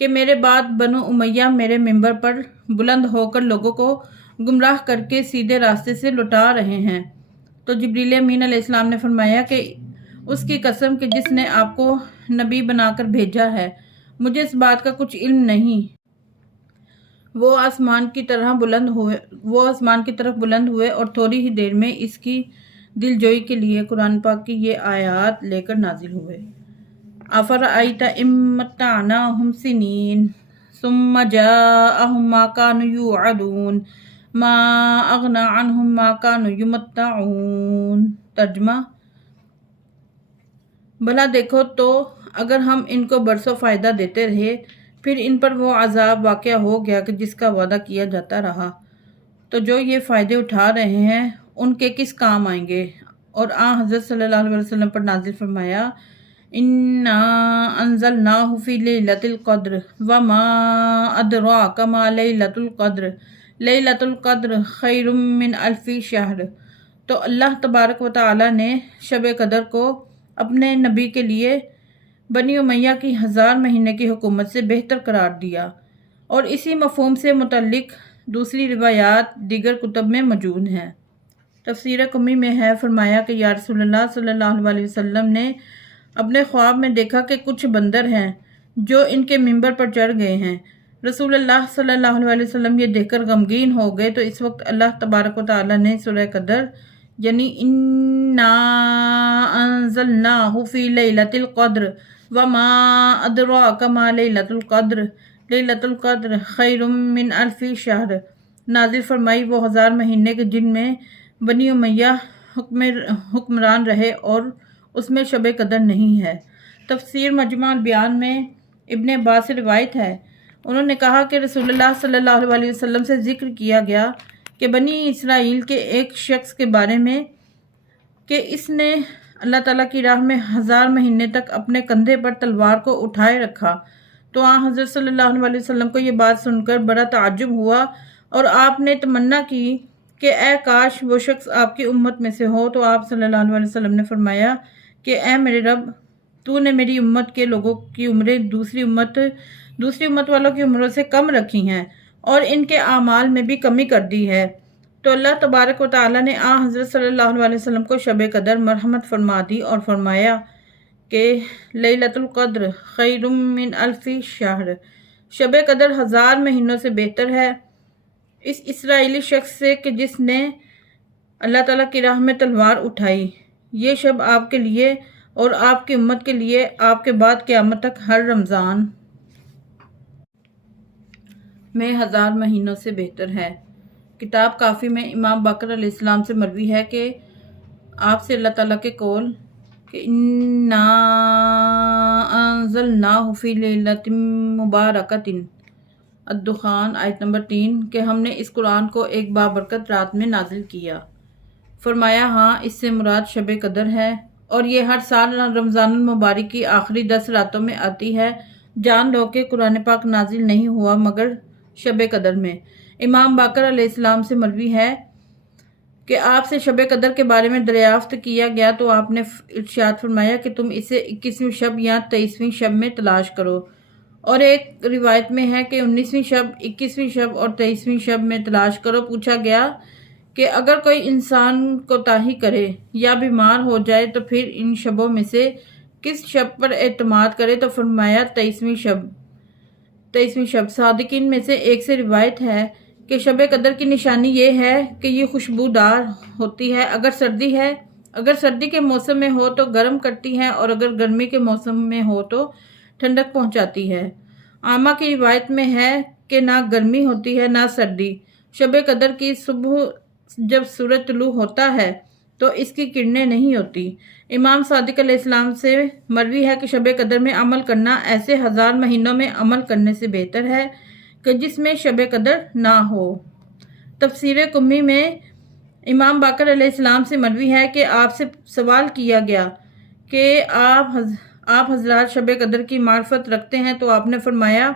کہ میرے بعد بنو امیہ میرے منبر پر بلند ہو کر لوگوں کو گمراہ کر کے سیدھے راستے سے لٹا رہے ہیں۔ تو جبریل امین علیہ السلام نے فرمایا کہ اس کی قسم کہ جس نے آپ کو نبی بنا کر بھیجا ہے، مجھے اس بات کا کچھ علم نہیں۔ وہ آسمان کی طرف بلند ہوئے اور تھوڑی ہی دیر میں اس کی دل جوئی کے لیے قرآن پاک کی یہ آیات لے کر نازل ہوئے۔ افرأیت ان متعناہم سنین ثم جاءہم ما کانوا یوعدون ما اغنی عنہم ما کانوا یمتعون۔ ترجمہ: بھلا دیکھو تو اگر ہم ان کو برسوں فائدہ دیتے رہے، پھر ان پر وہ عذاب واقع ہو گیا کہ جس کا وعدہ کیا جاتا رہا، تو جو یہ فائدے اٹھا رہے ہیں ان کے کس کام آئیں گے۔ اور حضرت صلی اللہ علیہ وسلم پر نازل فرمایا: انا انزلناہ فی لیلۃ القدر وما ادراک ما لیلۃ القدر لیلۃ القدر خیر من الف شہر۔ تو اللہ تبارک و تعالی نے شب قدر کو اپنے نبی کے لیے بنی امیہ کی 1000 مہینے کی حکومت سے بہتر قرار دیا، اور اسی مفہوم سے متعلق دوسری روایات دیگر کتب میں موجود ہیں۔ تفسیر قمی میں ہے، فرمایا کہ یا رسول اللہ صلی اللہ علیہ وسلم نے اپنے خواب میں دیکھا کہ کچھ بندر ہیں جو ان کے منبر پر چڑھ گئے ہیں۔ رسول اللہ صلی اللہ علیہ وسلم یہ دیکھ کر غمگین ہو گئے، تو اس وقت اللہ تبارک و تعالی نے سورہ قدر یعنی انا انزلناہ فی لیلۃ القدر وما ادراک ما لیلۃ القدر لیلۃ القدر خیر من الف شہر نازل فرمائی، وہ 1000 مہینے کے جن میں بنی امیہ حکمران رہے اور اس میں شب قدر نہیں ہے۔ تفسیر مجمع البیان میں ابن عباس سے روایت ہے، انہوں نے کہا کہ رسول اللہ صلی اللہ علیہ وسلم سے ذکر کیا گیا کہ بنی اسرائیل کے ایک شخص کے بارے میں کہ اس نے اللہ تعالیٰ کی راہ میں 1000 مہینے تک اپنے کندھے پر تلوار کو اٹھائے رکھا۔ تو حضرت صلی اللہ علیہ وسلم کو یہ بات سن کر بڑا تعجب ہوا، اور آپ نے تمنا کی کہ اے کاش وہ شخص آپ کی امت میں سے ہو۔ تو آپ صلی اللہ علیہ وسلم نے فرمایا کہ اے میرے رب، تو نے میری امت کے لوگوں کی عمریں دوسری امت والوں کی عمروں سے کم رکھی ہیں، اور ان کے اعمال میں بھی کمی کر دی ہے۔ تو اللہ تبارک و تعالی نے حضرت صلی اللہ علیہ وسلم کو شب قدر مرحمت فرما دی اور فرمایا کہ لیلۃ القدر خیر من الف شہر، شب قدر 1000 مہینوں سے بہتر ہے اس اسرائیلی شخص سے کہ جس نے اللہ تعالیٰ کی راہ میں تلوار اٹھائی۔ یہ شب آپ کے لیے اور آپ کی امت کے لیے آپ کے بعد قیامت تک ہر رمضان میں 1000 مہینوں سے بہتر ہے۔ کتاب کافی میں امام باقر علیہ السلام سے مروی ہے کہ آپ سے اللہ تعالیٰ کے قول کہ انا انزلناہ فی لیلۃ مبارکۃ الدخان آیت نمبر 3 کہ ہم نے اس قرآن کو ایک بابرکت رات میں نازل کیا۔ فرمایا ہاں، اس سے مراد شب قدر ہے، اور یہ ہر سال رمضان المبارک کی آخری 10 راتوں میں آتی ہے۔ جان لو کہ قرآن پاک نازل نہیں ہوا مگر شب قدر میں۔ امام باقر علیہ السلام سے مروی ہے کہ آپ سے شب قدر کے بارے میں دریافت کیا گیا تو آپ نے ارشاد فرمایا کہ تم اسے 21ویں شب یا 23ویں شب میں تلاش کرو، اور ایک روایت میں ہے کہ 19ویں شب، 21ویں شب اور 23ویں شب میں تلاش کرو۔ پوچھا گیا کہ اگر کوئی انسان کوتاہی کرے یا بیمار ہو جائے تو پھر ان شبوں میں سے کس شب پر اعتماد کرے؟ تو فرمایا 23ویں شب۔ صادقین میں سے ایک سے روایت ہے کہ شب قدر کی نشانی یہ ہے کہ یہ خوشبودار ہوتی ہے، اگر سردی کے موسم میں ہو تو گرم کرتی ہے، اور اگر گرمی کے موسم میں ہو تو ٹھنڈک پہنچاتی ہے۔ عامہ کی روایت میں ہے کہ نہ گرمی ہوتی ہے نہ سردی۔ شب قدر کی صبح جب سورج طلوع ہوتا ہے تو اس کی کرنیں نہیں ہوتی۔ امام صادق علیہ السلام سے مروی ہے کہ شب قدر میں عمل کرنا ایسے 1000 مہینوں میں عمل کرنے سے بہتر ہے کہ جس میں شب قدر نہ ہو۔ تفسیر قمی میں امام باقر علیہ السلام سے مروی ہے کہ آپ سے سوال کیا گیا کہ آپ حضرات شب قدر کی معرفت رکھتے ہیں؟ تو آپ نے فرمایا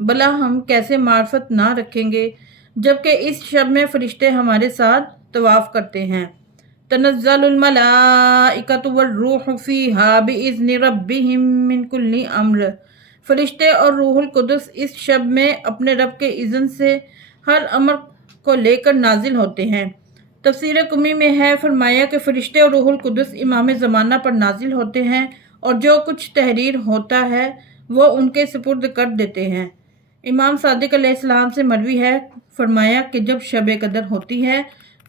بلا، ہم کیسے معرفت نہ رکھیں گے جبکہ اس شب میں فرشتے ہمارے ساتھ طواف کرتے ہیں۔ تنزل الملائکۃ والروح فیہا بإذن ربہم من کل امر۔ فرشتے اور روح القدس اس شب میں اپنے رب کے اذن سے ہر امر کو لے کر نازل ہوتے ہیں۔ تفسیر قمی میں ہے فرمایا کہ فرشتے اور روح القدس امام زمانہ پر نازل ہوتے ہیں اور جو کچھ تحریر ہوتا ہے وہ ان کے سپرد کر دیتے ہیں۔ امام صادق علیہ السلام سے مروی ہے فرمایا کہ جب شب قدر ہوتی ہے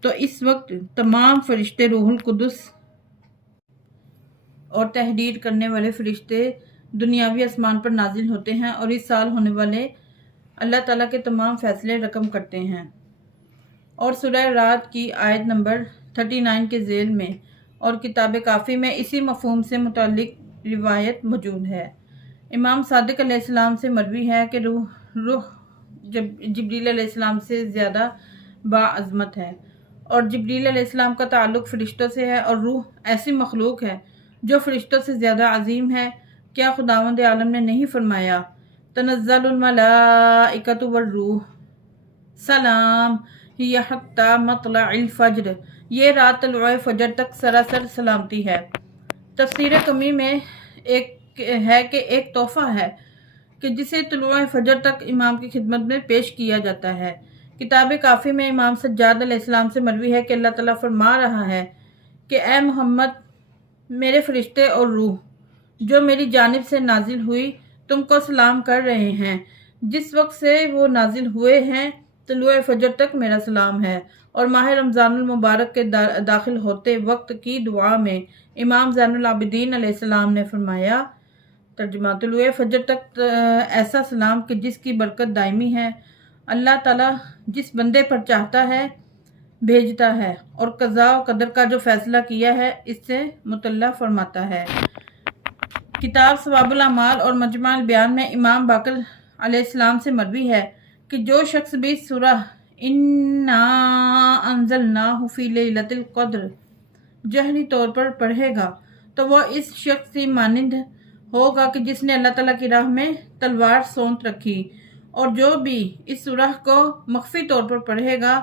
تو اس وقت تمام فرشتے روح القدس اور تحریر کرنے والے فرشتے دنیاوی آسمان پر نازل ہوتے ہیں اور اس سال ہونے والے اللہ تعالیٰ کے تمام فیصلے رقم کرتے ہیں۔ اور سورہ رات کی آیت نمبر 39 کے ذیل میں اور کتاب کافی میں اسی مفہوم سے متعلق روایت موجود ہے۔ امام صادق علیہ السلام سے مروی ہے کہ روح جبریل علیہ السلام سے زیادہ باعظمت ہے اور جبریل علیہ السلام کا تعلق فرشتوں سے ہے اور روح ایسی مخلوق ہے جو فرشتوں سے زیادہ عظیم ہے۔ کیا خداوند عالم نے نہیں فرمایا تنزل الملائکۃ والروح سلام ہی حتی مطلع الفجر، یہ رات طلوع فجر تک سراسر سلامتی ہے۔ تفسیر قمی میں ایک تحفہ ہے کہ جسے طلوع فجر تک امام کی خدمت میں پیش کیا جاتا ہے۔ کتاب کافی میں امام سجاد علیہ السلام سے مروی ہے کہ اللہ تعالیٰ فرما رہا ہے کہ اے محمد، میرے فرشتے اور روح جو میری جانب سے نازل ہوئی تم کو سلام کر رہے ہیں۔ جس وقت سے وہ نازل ہوئے ہیں طلوع فجر تک میرا سلام ہے۔ اور ماہ رمضان المبارک کے داخل ہوتے وقت کی دعا میں امام زین العابدین علیہ السلام نے فرمایا ترجمہ طلوع فجر تک ایسا سلام کہ جس کی برکت دائمی ہے، اللہ تعالیٰ جس بندے پر چاہتا ہے بھیجتا ہے اور قضاء و قدر کا جو فیصلہ کیا ہے اس سے مطلع فرماتا ہے۔ کتاب ثواب الاعمال اور مجمع البیان میں امام باقر علیہ السلام سے مروی ہے کہ جو شخص بھی سورہ انا انزلناہ فی لیلۃ القدر جہری طور پر پڑھے گا تو وہ اس شخص کی مانند ہوگا کہ جس نے اللہ تعالیٰ کی راہ میں تلوار سونت رکھی، اور جو بھی اس سورہ کو مخفی طور پر پڑھے گا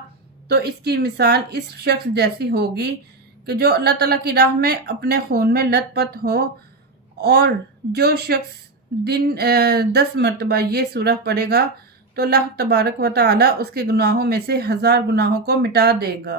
تو اس کی مثال اس شخص جیسی ہوگی کہ جو اللہ تعالیٰ کی راہ میں اپنے خون میں لت پت ہو۔ اور جو شخص 10 مرتبہ یہ سورہ پڑھے گا تو اللہ تبارک و تعالیٰ اس کے گناہوں میں سے 1000 گناہوں کو مٹا دے گا۔